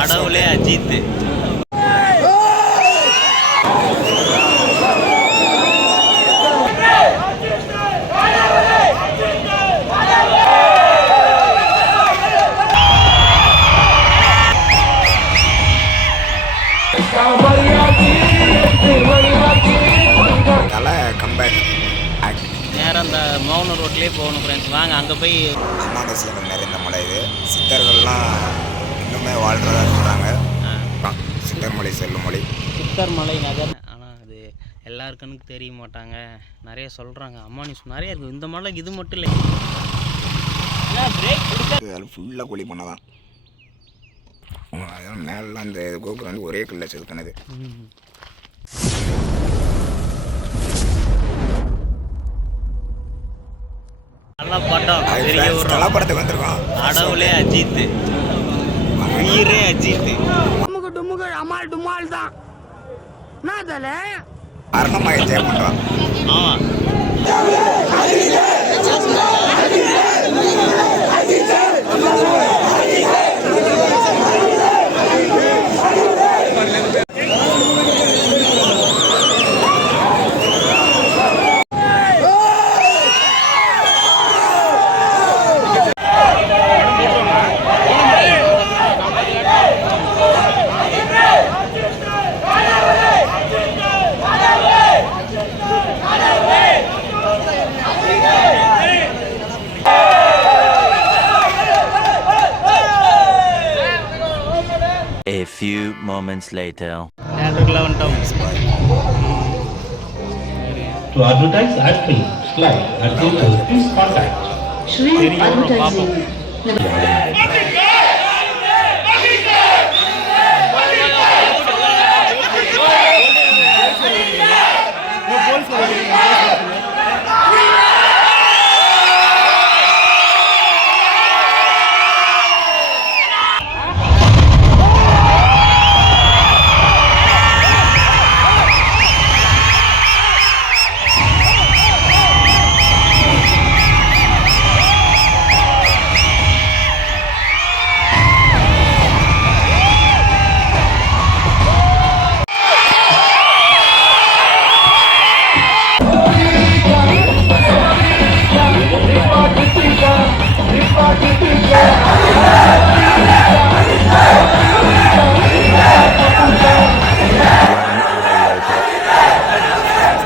கடவுளே அஜித். நேரம் அந்த மௌன ரோட்லேயே போகணும் ஃப்ரெண்ட்ஸ். வாங்க அங்கே போய் அம்மாவாசையில் நிறைந்த மலை இது. சித்தர்கள்லாம் இன்னுமே வாழ்கிறதா சொல்கிறாங்க. சித்தர் மலை செல்லும் மலை, சித்தர் மலை நகர். ஆனால் அது எல்லாருக்குன்னு தெரிய மாட்டாங்க, நிறைய சொல்கிறாங்க. அம்மா நியூஸ் நிறைய இருக்குது. இந்த மலைக்கு இது மட்டும் இல்லை, பிரேக் ஃபுல்லாக கூலி பண்ணதான். அதெல்லாம் மேலாம் அந்த கோபுரம் வந்து ஒரே கல்லில் செதுக்கினது. நல்ல படம், படத்துக்கு வந்திருக்கோம். கடவுளே அஜித், உயிரே அஜித். அமால் டுமால் தான் அரணமாக என்ஜாய் பண்ணுறோம். ஆமாம், A few moments later. To advertise ad film, slide, and theatre, please contact Shri Advertising.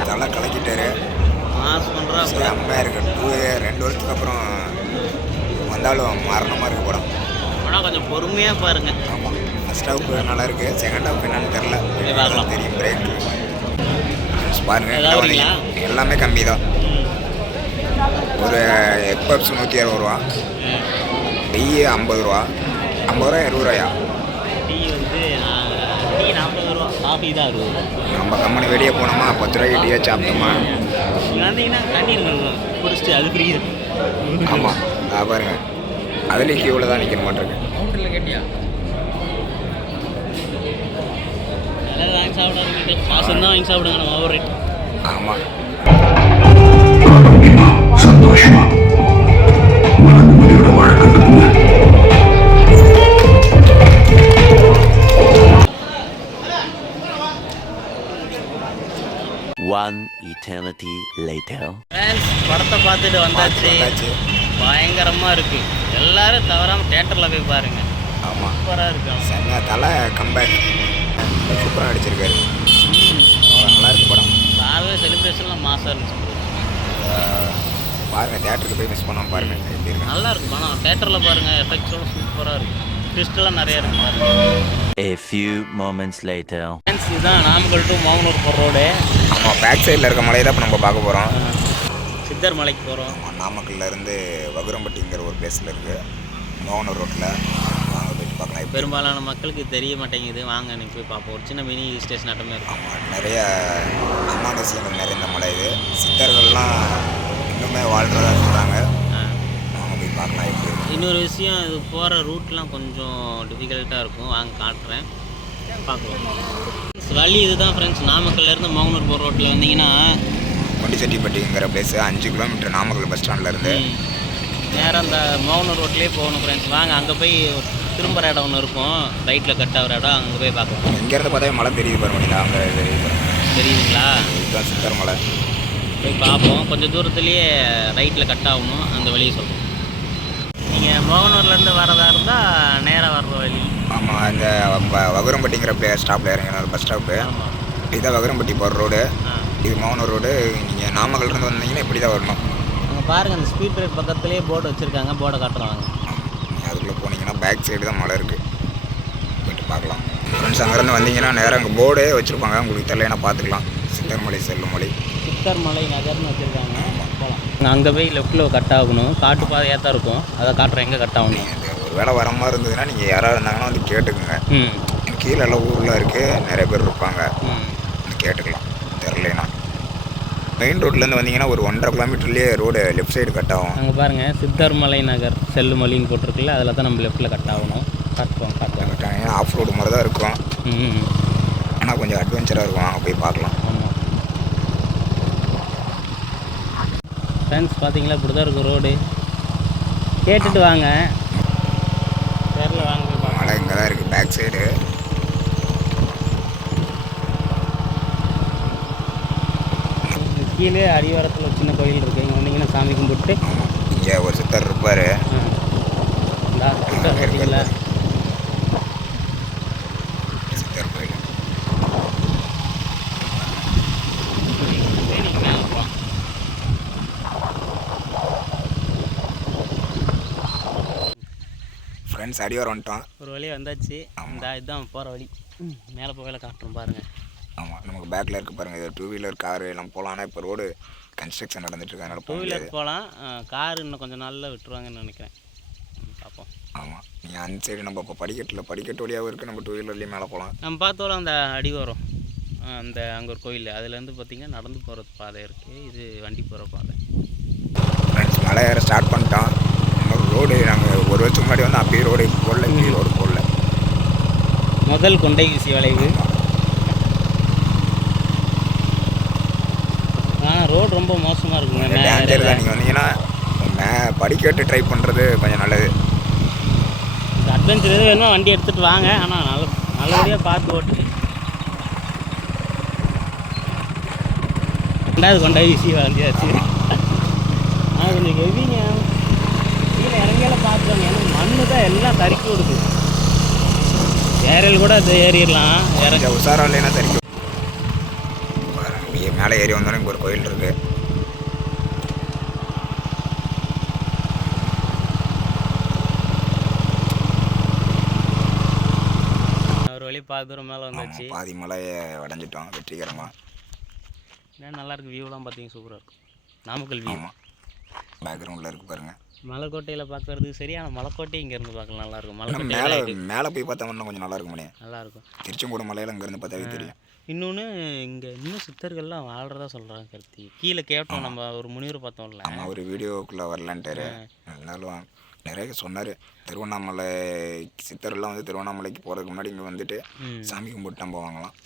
தலை கலக்கிட்டாரு. செம்மையாக இருக்கு. 2 வருஷத்துக்கு அப்புறம் வந்தாலும் மரணமாக இருக்கு படம். ஆனால் கொஞ்சம் பொறுமையாக பாருங்க. ஆமாம், ஃபர்ஸ்ட் ஹாஃப் நல்லா இருக்கு, செகண்ட் ஹாஃப் என்னன்னு தெரில, தெரியும். பிரேக் பாருங்க, எல்லாமே கம்மி தான். ஒரு எக் பப்ஸ் 160 ரூபா, டீ 50 ரூபா, 50 ரூபா 20 ரூபாயா? டீ வந்து டீ 40 ரூபா, காஃபி தான் 60 ரூபா. நம்ம கம்மனு வெளியே போனோமா 10 ரூபாய்க்கு டீயை சாப்பிட்டோமா. நீங்கள் வந்தீங்கன்னா தண்ணீர் குடிச்சிட்டு அது ஃப்ரீ. ஆமாம், பாருங்க, அதுலேயும் கியூவில் தான் நிற்க மாட்டிருக்கு. ஹோட்டலில் கேட்டியா? எல்லாம் வாங்கி சாப்பிடாதுக்கிட்டே மாதம் தான் வாங்கி சாப்பிடுங்க, நம்ம ஓவர் ரேட். ஆமாம், சந்தோஷமா மனநிலையோட வாழ கற்றுக்குங்க. One eternity later. படத்தை பார்த்துட்டு வந்தாச்சு. பயங்கரமாக இருக்குது. எல்லாரும் தவறாமல் தேட்டரில் போய் பாருங்க. ஆமாம், சூப்பராக இருக்கு. செம்மையா தலை கம்பேக் சூப்பராக நடிச்சிருக்காரு. நல்லா இருக்கு படம். காலையில் செலிப்ரேஷன்லாம் மாசாக இருந்துச்சு. பாருங்கள், தேட்டருக்கு போய் மிஸ் பண்ணாமல் பாருங்கள், எப்படி இருக்கு. நல்லா இருக்கு படம். தேட்டரில் பாருங்கள், எஃபெக்ட்ஸோட சூப்பராக இருக்குது. ட்விஸ்ட்லாம் நிறையா இருக்கு பாருங்க. A few moments later. இதுதான் நாமக்கல் டு மௌனூர் போகிற ரோடு. ஆமாம், பேக் சைடில் இருக்க மலையை தான் இப்போ நம்ம பார்க்க போகிறோம். சித்தர் மலைக்கு போகிறோம். ஆமாம், நாமக்கல்லேருந்து வகுரம்பட்டிங்கிற ஒரு பிளேஸில் இருக்குது, மௌனூர் ரோட்டில். வாங்க போயிட்டு பார்க்கலாம். பெரும்பாலான மக்களுக்கு தெரிய மாட்டேங்குது. வாங்க நீங்கள் போய் பார்ப்போம். ஒரு சின்ன மினி ஸ்டேஷன் ஆட்டமே இருக்கும். ஆமாம், நிறைய அமாவாசையில் நிறைந்த மலை இது. சித்தர்கள்லாம் இன்னுமே வாழ்கிறதா சொல்கிறாங்க. வாங்க போய் பார்க்கலாம் எப்படி. இன்னொரு விஷயம், இது போகிற ரூட்லாம் கொஞ்சம் டிஃபிகல்ட்டாக இருக்கும். வாங்க காட்டுறேன், பார்க்கலாம். வழி இதுதான் ஃப்ரெண்ட்ஸ். நாமக்கல்லேருந்து மௌனூர் போகிற ரோட்டில் வந்தீங்கன்னா கொண்டிச்செட்டிப்பட்டிங்கிற பிளேஸ் 5 கிலோமீட்டர் நாமக்கல் பஸ் ஸ்டாண்ட்லேருந்து. நேரம் அந்த மௌனூர் ரோட்லேயே போகணும் ஃப்ரெண்ட்ஸ். வாங்க அங்கே போய் திரும்புகிற இடம் ஒன்று இருக்கும், ரைட்டில் கட் ஆகிற இடம், அங்கே போய் பார்க்கலாம். இங்கேருந்து பார்த்தா மலை தெரியுது பாருங்க, அங்கே தெரியுதுங்களா? இதுதான் சித்தர் மலை. போய் பார்ப்போம். கொஞ்சம் தூரத்துலேயே ரைட்டில் கட் ஆகணும், அந்த வழியை சொல்லுவோம். நீங்கள் மோகனூர்லேருந்து வரதா இருந்தால் நேராக வர்ற வழி. ஆமாம், இந்த வகுரம்பட்டிங்கிற ஸ்டாப்பில் இறங்கின பஸ் ஸ்டாப்பு. ஆமாம், இதுதான் வகுரம்பட்டி போகிற ரோடு. இது மோகனூர் ரோடு. நீங்கள் நாமக்கல்லேருந்து வந்தீங்கன்னா இப்படி தான் வரணும். அங்கே பாருங்கள், அந்த ஸ்பீட் பிரேக் பக்கத்துலேயே போர்டு வச்சுருக்காங்க, போர்டை காட்டுறாங்க. நீங்கள் அதுக்குள்ளே போனீங்கன்னா பேக் சைடு தான் மலை இருக்குது, போய்ட்டு பார்க்கலாம். ஃப்ரெண்ட்ஸ் அங்கேருந்து வந்தீங்கன்னா நேராக அங்கே போர்டே வச்சுருப்பாங்க, உங்களுக்கு தெரியலைன்னா பார்த்துக்கலாம். சித்தர்மலை செல்லுமலை, சித்தர்மலை நகர்னு வச்சுருக்காங்க. போகலாம். அங்கே போய் லெஃப்ட்டில் கட் ஆகணும், காட்டு பாதையாக தான் இருக்கும், அதை காட்டுறேன் எங்கே கட் ஆகணும். ஒரு வேளை வர மாதிரி இருந்ததுன்னா நீங்கள் யாராவது இருந்தாங்கன்னா வந்து கேட்டுக்குங்க. கீழே எல்லாம் ஊரில் இருக்குது, நிறைய பேர் இருப்பாங்க, கேட்டுக்கலாம். தெரிலனா மெயின் ரோட்லேருந்து வந்தீங்கன்னா ஒரு 1.5 கிலோமீட்டர்லேயே ரோடு லெஃப்ட் சைடு கட் ஆகும். அங்கே பாருங்கள், சித்தர்மலை நகர் செல்லுமலின்னு போட்டிருக்குல்ல, அதில் தான் நம்ம லெஃப்ட்டில் கட் ஆகணும். காட்டுவோம். ஏன்னா ஆஃப் ரோடு மாதிரி தான் இருக்கும், ஆனால் கொஞ்சம் அட்வென்ச்சராக இருக்கும். அங்கே போய் பார்க்கலாம். ஆமாம் ஃப்ரெண்ட்ஸ், பார்த்தீங்களா இப்படி தான் இருக்கும் ரோடு. கேட்டுட்டு வாங்க, நேரில் வாங்க. மலை இங்கே தான் இருக்குது பேக் சைடு. கீழே அடிவாரத்தில் ஒரு சின்ன கோயில் இருக்குது, இங்கே வந்தீங்கன்னா சாமி கும்பிட்டு. இங்கே ஒரு சித்தர் இருப்பார். பார்த்தீங்களா சித்தர் கோயில். ஃப்ரெண்ட்ஸ் அடிவாரம் வந்துட்டோம். ஒரு வழியாக வந்தாச்சு. இந்த இதுதான் போகிற வழி. மேலே போகல காட்டுறோம் பாருங்கள். ஆமாம், நமக்கு பேக்கில் இருக்குது பாருங்கள். இது 2 வீலர் காரு எல்லாம் போகலாம். ஆனால் இப்போ ரோடு கன்ஸ்ட்ரக்ஷன் நடந்துட்டு இருக்கு, அதனால 2 வீலர் போகலாம். கார் இன்னும் கொஞ்சம் நாளில் விட்டுருவாங்கன்னு நினைக்கிறேன். பார்ப்போம். ஆமாம், நீங்கள் அந்த சைடு நம்ம இப்போ படிக்கட்டு வழியாகவும் இருக்குது, நம்ம 2 வீலர்லேயும் மேலே போகலாம். நம்ம பார்த்தோம் அந்த அடி வரும், அந்த அங்கே ஒரு கோயில், அதுலேருந்து பார்த்திங்கன்னா நடந்து போகிறது பாதை இருக்குது, இது வண்டி போகிற பாதை. ஃப்ரெண்ட்ஸ் மலை ஏற ஸ்டார்ட் பண்ணிட்டோம். இன்னொரு ரோடு நாங்கள் ஒரு வருஷத்துக்கு முன்னாடி வந்து அப்படியே ரோடு போடல, இப்படி ரோடு போடல. முதல் கொண்டை வீசி வளைவு. ரோடு ரொம்ப மோசமாக இருக்குங்க. டேஞ்சர் தான். நீங்கள் வந்தீங்கன்னா படிக்கட்டு ட்ரை பண்ணுறது கொஞ்சம் நல்லது. அட்வென்ச்சர் எது வேணுமோ வண்டி எடுத்துகிட்டு வாங்க, ஆனால் நல்லபடியாக பார்த்து ஓட்டு. 2வது கொண்டை வீசி வளைஞ்சாச்சு. ஆனால் கொஞ்சம் ஹெவிங்க, கீழே இறங்கியெல்லாம் பார்த்துருவாங்க. ஏன்னா மண்ணு தான் எல்லாம் தறிக்கி விடுது. ஏரியல் கூட அது ஏறிடலாம், இறங்க உஷாரம் இல்லைன்னா தறிக்கும். மேலே ஏறி வந்தோன்னே இங்கே ஒரு கோயில் இருக்குது. ஒரு வழி தூரம் மேலே வந்தாச்சு. பாதி மலையை அடைஞ்சிட்டோம் வெற்றிகரமாக. ஏன்னா நல்லாயிருக்கு, வியூலாம் பார்த்தீங்க சூப்பராக இருக்கும். நாமக்கல் வியூ. ஆமாம், பேக்ரவுண்டில் இருக்குது பாருங்கள். மலைக்கோட்டையில் பார்க்கறதுக்கு சரியான மலைக்கோட்டை இங்கேருந்து பார்க்கலாம், நல்லாயிருக்கும். மேலே போய் பார்த்தோம்னா கொஞ்சம் நல்லாயிருக்கும். நல்லாயிருக்கும். திருச்செங்கோடு மலையில் இங்கேருந்து பார்த்தாவே தெரியும். இன்னொன்று இங்கே இன்னும் சித்தர்கள்லாம் வாழ்கிறதா சொல்கிறாங்க கருத்தி. கீழே கேட்டோம், நம்ம ஒரு முனிவர் பார்த்தோம்ல. ஆமாம், ஒரு வீடியோக்குள்ளே வரலான்ட்டாரு. இருந்தாலும் நிறைய சொன்னார். திருவண்ணாமலை சித்தர்லாம் வந்து திருவண்ணாமலைக்கு போகிறதுக்கு முன்னாடி இங்கே வந்துட்டு சாமி கும்பிட்டு நம்ம போவாங்களாம்.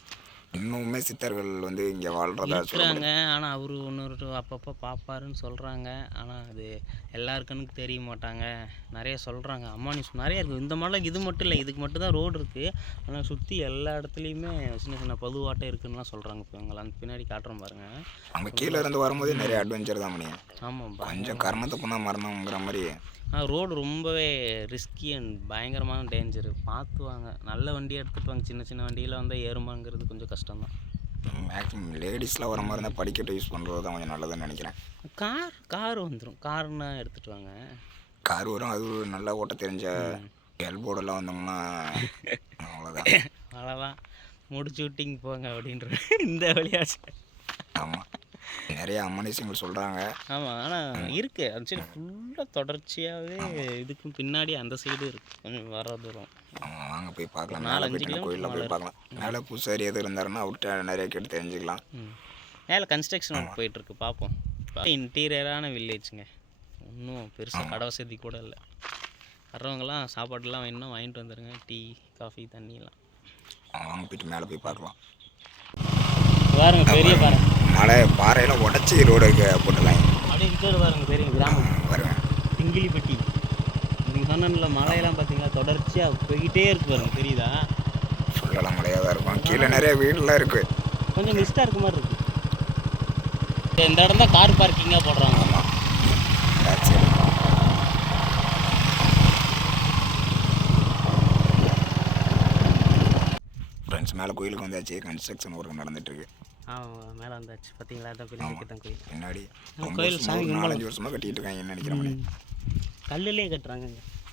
இன்னுமே சித்தர்கள் வந்து இங்கே வாழ்கிறதா சொல்கிறாங்க. ஆனால் அவர் ஒன்று அப்பப்போ பார்ப்பாருன்னு சொல்கிறாங்க. ஆனால் அது எல்லாருக்குன்னு தெரிய மாட்டாங்க, நிறைய சொல்கிறாங்க. அம்மா நியூஸ் நிறைய இருக்குது. இந்த மலைக்கு இது மட்டும் இல்லை, இதுக்கு மட்டும் தான் ரோடு இருக்குது. ஆனால் சுற்றி எல்லா இடத்துலையுமே சின்ன சின்ன பதுவாட்டம் இருக்குதுன்னுலாம் சொல்கிறாங்க. இப்போ இவங்களை அந்த பின்னாடி காட்டுறோம் பாருங்கள். அங்கே கீழே இருந்து வரும்போது நிறைய அட்வென்ச்சர் தான் பண்ணியும். ஆமாம், கொஞ்சம் கர்மத்தை போனால் மரணங்கிற மாதிரி. ரோடு ரொம்பவே ரிஸ்கி அண்ட் பயங்கரமான டேஞ்சரு. பார்த்துவாங்க, நல்ல வண்டியை எடுத்துகிட்டு வாங்க. சின்ன சின்ன வண்டியில் வந்து ஏறுமாங்கிறது கொஞ்சம் கஷ்டம்தான். மேக்ஸிமம் லேடிஸ்லாம் வர மாதிரி இருந்தால் படிக்கட்டு யூஸ் பண்ணுறது தான் கொஞ்சம் நல்லதுன்னு நினைக்கிறேன். கார் வந்துடும், கார்னா எடுத்துகிட்டு வாங்க. கார் வரும், அது நல்லா ஓட்ட தெரிஞ்ச எல்போர்டெல்லாம் வந்தோம்னா அவ்வளோதான் முடிச்சு விட்டிங்க போங்க அப்படின்ற இந்த வழியாச்சு. ஆமாம், நிறைய அம்மனிசங்கள் சொல்கிறாங்க. ஆமாம், ஆனால் இருக்குது அந்த சைடு ஃபுல்லாக தொடர்ச்சியாகவே. இதுக்கும் பின்னாடி அந்த சைடு இருக்குது, கொஞ்சம் வர தூரம். ஆமாம், வாங்க போய் பார்க்கலாம். மேலே போய்ட்டு கோயிலில் போய் பார்க்கலாம். மேலே பூசாரி எது இருந்தாருன்னா அவர்கிட்ட நிறைய கேட்டு தெரிஞ்சுக்கலாம். மேலே கன்ஸ்ட்ரக்ஷன் ஒர்க் போயிட்டுருக்கு, பார்ப்போம். இன்டீரியரான வில்லேஜுங்க, இன்னும் பெருசாக கடை வசதி கூட இல்லை. வர்றவங்களாம் சாப்பாடுலாம் வேணும்னா வாங்கிட்டு வந்துடுங்க, டீ காஃபி தண்ணியெல்லாம். வாங்க போய்ட்டு மேலே போய் பார்க்கலாம். பாருங்க, பெரிய பாருங்க மலை பாறையெல்லாம் உடச்சி ரோடு போட்டுருக்காங்க. அப்படியே இருக்கிறது பாருங்க, பெரிய கிராமம் பாருங்க. திங்கிலிப்பட்டி. சொன்னல மலையெல்லாம் பார்த்தீங்களா தொடர்ச்சியாக போய்கிட்டே இருக்கு பாருங்க, தெரியுதா? ஃபுல்லெல்லாம் மழையாக தான் இருக்கும். கீழே நிறைய வீடுலாம் இருக்குது. கொஞ்சம் மிஸ்டாக இருக்க மாதிரி இருக்குது. இந்த இடம் தான் கார் பார்க்கிங்காக போடுறாங்க. ஆமாம், சரி. ஃப்ரெண்ட்ஸ், மேலே கோயிலுக்கு வந்தாச்சு. கன்ஸ்ட்ரக்ஷன் ஒர்க் நடந்துட்டுருக்கு. மேலே வந்தாச்சு பார்த்தீங்களா? அதான் பெரிய தான் கோயில். பின்னாடி கோயில் சாமி 4-5 வருஷமாக கட்டிகிட்டு இருக்காங்கன்னு நினைக்கிறேன். கல்லுலேயே கட்டுறாங்க.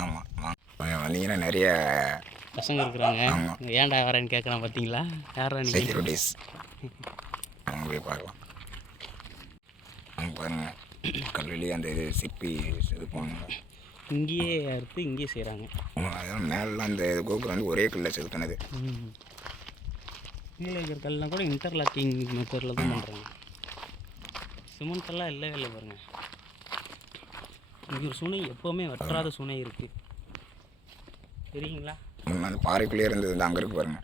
ஆமாம், வந்தீங்கன்னா நிறைய பசங்க இருக்கிறாங்க. ஏன்டா வரேன்னு கேட்குறான் பார்த்தீங்களா? யாரா நீ? செக்யூரிட்டிஸ். அவங்க போய் பார்க்கலாம். அவங்க பாருங்கள், கல்லுலேயே அந்த இது சிப்பி இது போகணுங்க. இங்கேயே அறுத்து இங்கேயே செய்கிறாங்க. அதான் மேலாம் அந்த கோபுரம் வந்து ஒரே கல்லில் செதுக்கினது. கீழே இருக்கிற கல்லாம் கூட இன்டர்லாக்கிங் மெத்தடில் தான் பண்ணுறாங்க. சிமெண்ட்டெல்லாம் இல்லவே இல்லை பாருங்கள். இங்கே ஒரு சுனை, எப்போவுமே வற்றாத சுனை இருக்குது, தெரியுங்களா? அந்த பாறைக்குள்ளேயே இருந்தது அங்கே இருக்கு பாருங்க.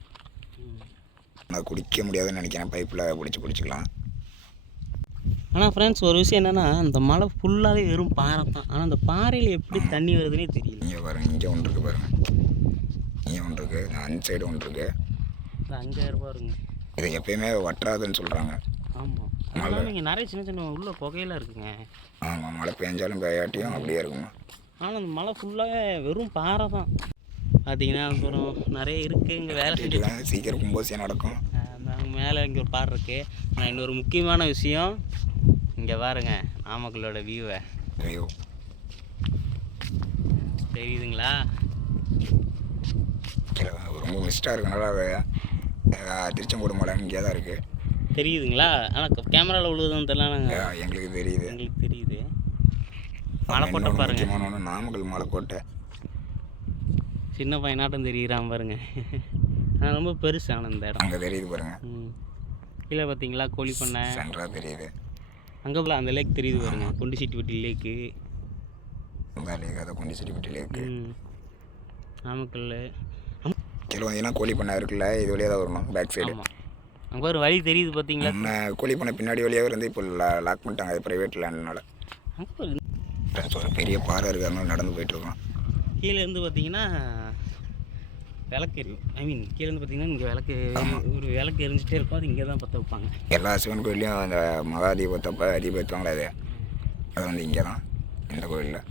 அது குடிக்க முடியாதுன்னு நினைக்கிறேன். பைப்பில் குடிச்சிக்கலாம். ஆனால் ஃப்ரெண்ட்ஸ், ஒரு விஷயம் என்னென்னா, அந்த மலை ஃபுல்லாகவே வெறும் பாறை தான். ஆனால் அந்த பாறையில் எப்படி தண்ணி வருதுன்னே தெரியல. இங்கே பாருங்கள், இங்கே ஒன்று இருக்குது பாருங்கள். இங்கே ஒன்று இருக்குது, அந்த சைடு ஒன்று இருக்குது. அங்கே பாருங்க. இது எப்பயுமே வற்றாதுன்னு சொல்கிறாங்க. ஆமாம், அதனால் இங்கே நிறைய சின்ன சின்ன உள்ள புகையெல்லாம் இருக்குங்க. ஆமாம், மழை பெஞ்சாலும் பெய்யாட்டியும் அப்படியே இருக்குங்க. ஆனால் அந்த மலை ஃபுல்லாகவே வெறும் பாறை தான் பார்த்தீங்கன்னா. அப்புறம் நிறைய இருக்குது இங்கே வேலை செஞ்சுட்டு. சீக்கிரம் கும்பாபிஷேகம் நடக்கும். அங்கே மேலே இங்கே ஒரு பாறை இருக்குது. ஆனால் இன்னொரு முக்கியமான விஷயம், இங்கே பாருங்க நாமக்கலோட வியூவை. ஐயோ, தெரியுதுங்களா? ரொம்ப மிஸ்டாக இருக்கனால திருச்செங்கோடு மலை இங்கே தான் இருக்குது. தெரியுதுங்களா? ஆனால் கேமராவில் விழுவுதுன்னு தெரியல. எங்களுக்கு தெரியுது. எங்களுக்கு தெரியுது. மலைக்கோட்டை பாருங்க. முக்கியமான ஒன்று நாமக்கல் மலைக்கோட்டை. சின்ன பையனாட்டம் தெரியுறான் பாருங்க. ஆனால் ரொம்ப பெருசு. ஆனால் இந்த இடம் அங்கே தெரியுது பாருங்க. கீழே பார்த்தீங்களா கோழி பண்ணை சென்ட்ரா தெரியுது. அங்கே போல அந்த லேக் தெரியுது பாருங்க, கொண்டிசிட்டிப்பட்டி லேக்கு. அதை கொண்டிசிட்டிப்பட்டி லேக்கு நாமக்கல். கீழே வந்தீங்கன்னா கோழி பண்ணை இருக்குல்ல, இது வழியாக தான் வரணும், பேக் சைடு. ஆமாம், அங்கே ஒரு வழி தெரியுது பார்த்தீங்களா? கோழி பண்ணை பின்னாடி வழியாக இருந்து இப்போ லாக் பண்ணிட்டாங்க, அது ப்ரைவேட் லேண்ட்னால. ஒரு பெரிய பாறை இருக்குது, அதனால நடந்து போயிட்டுருக்கோம். கீழேருந்து பார்த்தீங்கன்னா விளக்கு எரியும். கீழேருந்து பார்த்தீங்கன்னா இங்கே விளக்கு, ஒரு விளக்கு எரிஞ்சிட்டே இருக்கும். அது இங்கே தான் பற்ற வைப்பாங்க. எல்லா சிவன் கோயிலையும் அந்த மகா தீபத்தப்போ தீபம் ஏற்றுவாங்களே, அது வந்து இங்கே தான், இந்த கோயிலில்.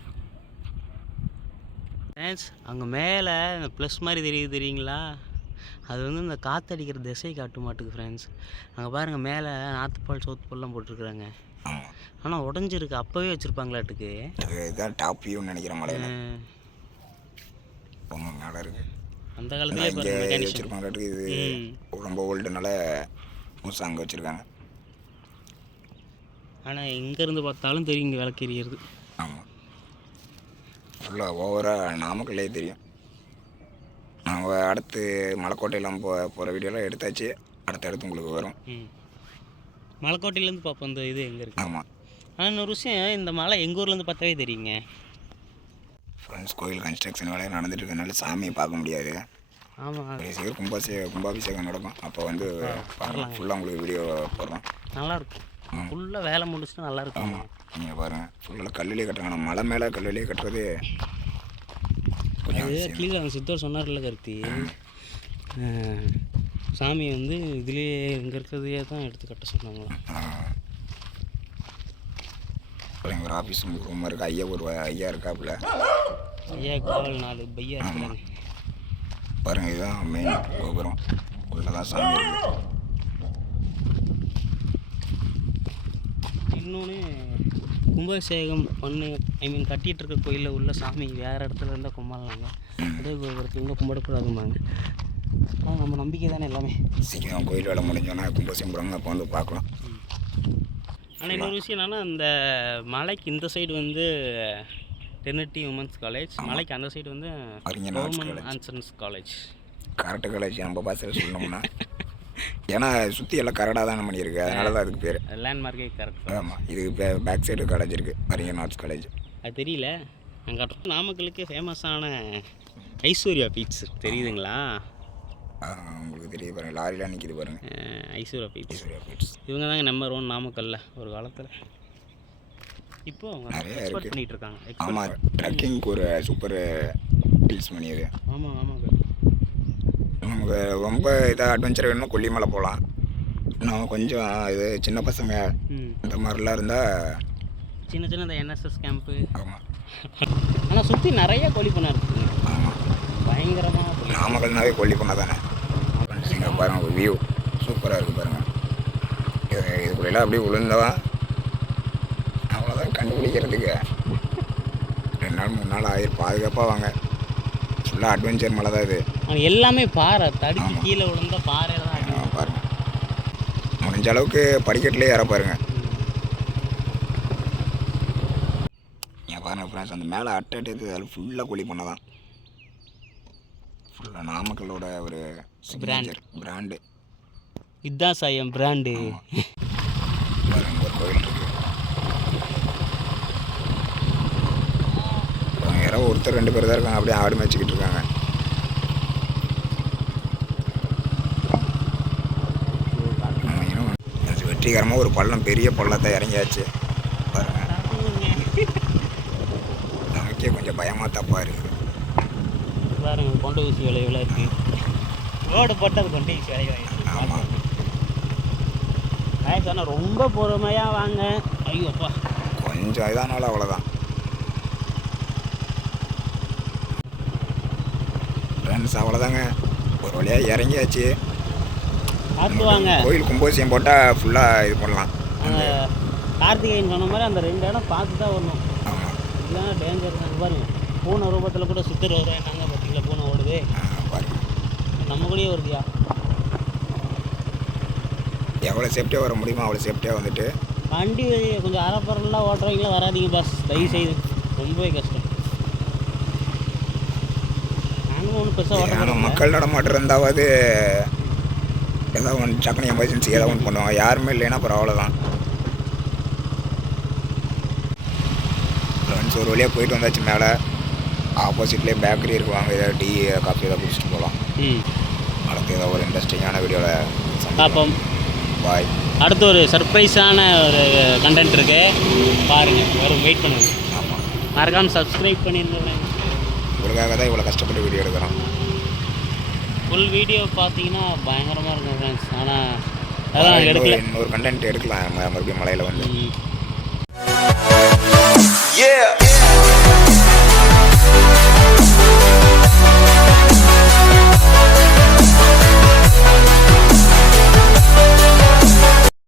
அங்கே மேலே இந்த ப்ளஸ் மாதிரி தெரியுது, தெரியுங்களா? அது வந்து இந்த காற்றடிக்கிற திசை காட்டு மாட்டுக்கு ஃப்ரெண்ட்ஸ். அங்கே பாருங்கள், மேலே நாற்றுப்பால் சோத்துப்பால்லாம் போட்டிருக்குறாங்க. ஆனால் உடஞ்சிருக்கு, அப்போவே வச்சுருப்பாங்களாட்டுக்கு. இதுதான் டாப் வியூன்னு நினைக்கிறேன். மலையில் ரொம்ப மேலே இருக்குது. அந்த காலத்துலேயே வச்சுருப்பாங்களாட்டுக்கு. இது ரொம்ப ஓல்டுனால புதுசாக அங்கே வச்சுருக்காங்க. ஆனால் எங்கேருந்து பார்த்தாலும் தெரியும் இங்கே விளக்கு எரியிறது. ஆமாம், ஃபுல்லாக ஓவராக நாமக்கல்லே தெரியும். நாங்கள் அடுத்து மலைக்கோட்டையெல்லாம் போகிற வீடியோலாம் எடுத்தாச்சு. அடுத்தடுத்து உங்களுக்கு வரும். மலைக்கோட்டையிலேருந்து பார்ப்போம் இந்த இது எங்கே இருக்குது. ஆமாம். ஆனால் இன்னொரு விஷயம், இந்த மலை எங்கள் ஊர்லேருந்து பார்த்தாவே தெரியுங்க ஃப்ரெண்ட்ஸ். கோயில் கன்ஸ்ட்ரக்ஷன் வேலையை நடந்துட்டு இருக்கனால சாமியை பார்க்க முடியாது. ஆமாம், சீக்கிரம் கும்பாபிஷேகம் நடக்கும். அப்போ வந்து ஃபுல்லாக உங்களுக்கு வீடியோ போடுறோம். நல்லாயிருக்கும். ஃபுல்லாக வேலை முடிச்சுட்டு நல்லாயிருக்கும். ஆமாம், நீங்கள் பாருங்கள், ஃபுல்லாக கல்லுலேயே கட்டுறாங்க. மலை மேலே கல்லுலேயே கட்டுறது கொஞ்சம் கீழே அவங்க சித்தோர் சொன்னார்ல கருத்தி, சாமி வந்து இதுலேயே இங்கே இருக்கிறதையே தான் எடுத்து கட்ட சொன்னாங்களாம். ஒரு ஆஃபீஸ் ரூம் இருக்குது. ஐயா இருக்காப்புல. ஐயா காவல் 4 பையா இருக்காங்க பாருங்கள். இதுதான் மெயின் கோபுரம். உள்ளே தான் சாமி இருக்குது. இன்னொன்று கும்பாபிஷேகம் கட்டிகிட்டு இருக்க கோயிலில் உள்ள சாமி வேறு இடத்துல இருந்தால் கும்பிடலாங்க. அதே கோபுரத்தில் இருந்தால் கும்பிடக்கூடாதுமாங்க. ஆனால் நம்ம நம்பிக்கை தானே எல்லாமே. சீக்கிரம் கோயில் வேலை முடிஞ்சோன்னா கும்பாபிஷேகம் போகிறாங்க, அப்போ வந்து பார்க்கலாம். ஆனால் இன்னொரு விஷயம் என்னென்னா, இந்த மலைக்கு இந்த சைடு வந்து டெர்னிட்டி உமன்ஸ் காலேஜ், மலைக்கு அந்த சைடு வந்து ஆன்சன்ஸ் காலேஜ். கரெக்டு காலேஜ் நம்ம பாசையில் சொல்லணும்னா, ஏன்னா சுற்றி எல்லாம் கரெக்டாக தான் பண்ணியிருக்கு, அதனால தான் அதுக்கு பேர். லேண்ட்மார்க்கே கரெக்ட். ஆமாம், இதுக்கு பேக் சைடு காலேஜ் இருக்குது, அறிஞர் ஆர்ட்ஸ் காலேஜ். அது தெரியல. அங்கே நாமக்கலுக்கு ஃபேமஸான ஐஸ்வர்யா பீட்ஸ் தெரியுதுங்களா? உங்களுக்கு தெரிய பாருங்கள், லாரிலாம் நிற்கிது பாருங்கள். ஐஸ்வர்யா பீட்ஸ் இவங்க தாங்க நம்பர் 1 நாமக்கல்ல ஒரு காலத்தில். இப்போ நிறைய எக்ஸ்போர்ட் இருக்கு. பண்ணிட்டு இருக்காங்க. ஆமாம், ட்ரக்கிங்க்கு ஒரு சூப்பர் டீல்ஸ் பண்ணியது. ஆமாங்க. நமக்கு ரொம்ப இதாக அட்வென்ச்சர் வேணும்னா கொல்லிமலை போகலாம். நம்ம கொஞ்சம் இது சின்ன பசங்க இந்த மாதிரிலாம் இருந்தால் சின்ன இந்த என்எஸ்எஸ் கேம்ப்பு. ஆமாம். ஆனால் சுற்றி நிறைய கோழி பண்ணை இருக்குங்க. ஆமாம், பயங்கரமாக. நாமக்கல்னாவே கொல்லி பண்ண தானே. இங்கே பாருங்கள், வியூ சூப்பராக இருக்குது பாருங்கள். இதுக்குள்ளெல்லாம் அப்படியே விழுந்தவா அவ்வளோதான் கண்டுபிடிக்கிறதுக்கு 2 நாள் 3 நாள் ஆயிரம். பாதுகாப்பாக வாங்க. ஃபுல்லாக அட்வென்ச்சர் மலை தான் இது. ஆனால் எல்லாமே பாறை தடுக்கி கீழே விழுந்த பாறையில் தான் அடி. பாருங்கள், முடிஞ்ச அளவுக்கு படிக்கட்டிலே ஏற பாருங்க. ஏன் பாருங்கள் ஃப்ரெண்ட்ஸ், அந்த மேலே அட்டேட்டு அதில் ஃபுல்லாக கூலி பண்ண தான். ஃபுல்லாக நாமக்கல்லோட ஒரு சிக்னேச்சர் பிராண்டு. இதுதான் சாயம் பிராண்டு. பாருங்க, ஒரு கோயில் இருக்கு. யாரோ ஒருத்தர் 2 பேர் தான் இருக்காங்க, அப்படியே ஆடு மேய்ச்சிக்கிட்டு இருக்காங்க. வெற்றிகரமாக ஒரு பள்ளம், பெரிய பள்ளத்தை இறங்கியாச்சு பாருங்க. நமக்கே கொஞ்சம் பயமாக தப்பா இருக்குது பாருங்க. கொண்டை ஊசி விளைவுலாம் இருக்கு. ரோடு போட்டு அது கொண்டை ஊசி விளைவு. ஆமாம், ஆனால் ரொம்ப பொறுமையாக வாங்க. ஐயோப்பா, கொஞ்சம் இதானாலும் அவ்வளோதான் ஃப்ரெண்ட்ஸ். அவ்வளோதாங்க, ஒரு வழியாக இறங்கியாச்சு. பார்த்துவாங்க. கோயில் கும்பாபிஷேகம் போட்டால் ஃபுல்லாக இது பண்ணலாம். அந்த கார்த்திகேயன் சொன்ன மாதிரி அந்த 2 இடம் பார்த்து தான் வரணும். ஆமாம், இல்லைன்னா டேஞ்சர் தான். பாருங்க, பூனை ரூபத்தில் கூட சுத்தர் வருவாங்க. பார்த்தீங்களா பூனை ஓடுது. பாருங்க நம்ம கூடயே வருதியா. எவ்வளோ சேஃப்டியாக வர முடியுமோ அவ்வளோ சேஃப்டியாக வந்துட்டு. வண்டி கொஞ்சம் அரைப்பறலாம் ஓட்டுறவங்களாம் வராதிங்க பாஸ், தயவு செய்து. ரொம்பவே கஷ்டம். நாங்களும் ஒன்றும் பெருசாக ஓட்ட மக்கள் நடமாட்டம் இருந்தாவது ஏதாவது ஒன்று டக்குனு எமர்ஜென்சி ஏதாவது ஒன்று பண்ணுவாங்க. யாருமே இல்லைன்னா அப்புறம் அவ்வளோதான். ஃப்ரெண்ட்ஸ் ஒரு வழியாக போயிட்டு வந்தாச்சு. மேலே ஆப்போசிட்லேயே பேக்கரி இருக்குவாங்க. ஏதாவது டீ காஃபி ஏதாவது குடிச்சிட்டு போகலாம். அடுத்து ஏதாவது ஒரு இன்ட்ரெஸ்டிங்கான வீடியோவில் பார்ப்போம். பாய். அடுத்து ஒரு சர்ப்ரைஸான ஒரு கண்டென்ட் இருக்கு, பாருங்கள். வரும், வெயிட் பண்ணுங்க. ஆமாம், மறக்காமல் சப்ஸ்கிரைப் பண்ணியிருந்தேன். உங்களுக்காக தான் இவ்வளோ கஷ்டப்பட்டு வீடியோ எடுக்கிறோம். ஃபுல் வீடியோ பார்த்தீங்கன்னா பயங்கரமாக இருக்கும் ஃப்ரெண்ட்ஸ். ஆனால் அதெல்லாம் எடுக்கல. இன்னொரு கண்டென்ட் எடுக்கலாம் மறுபடியும் மலையில் வந்து.